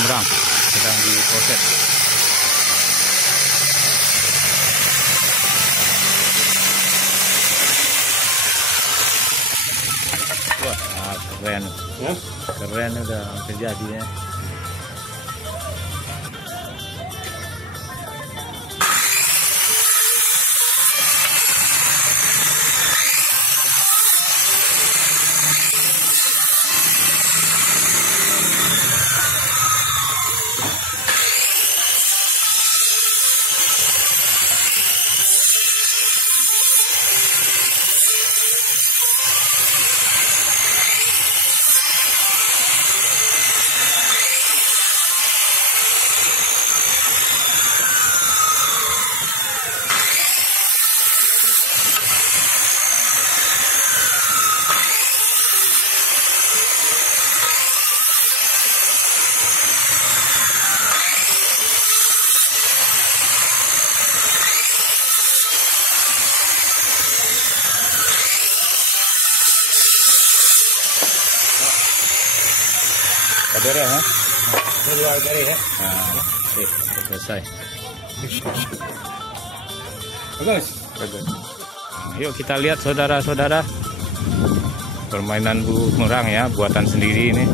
Merang sedang diproses. Wah, keren. Keren udah hampir jadi ya. Beres ya? Beres ya. Nah, selesai. Bagus. Bagus. Nah, yuk kita lihat saudara-saudara permainan Bu Merang ya, buatan sendiri ini.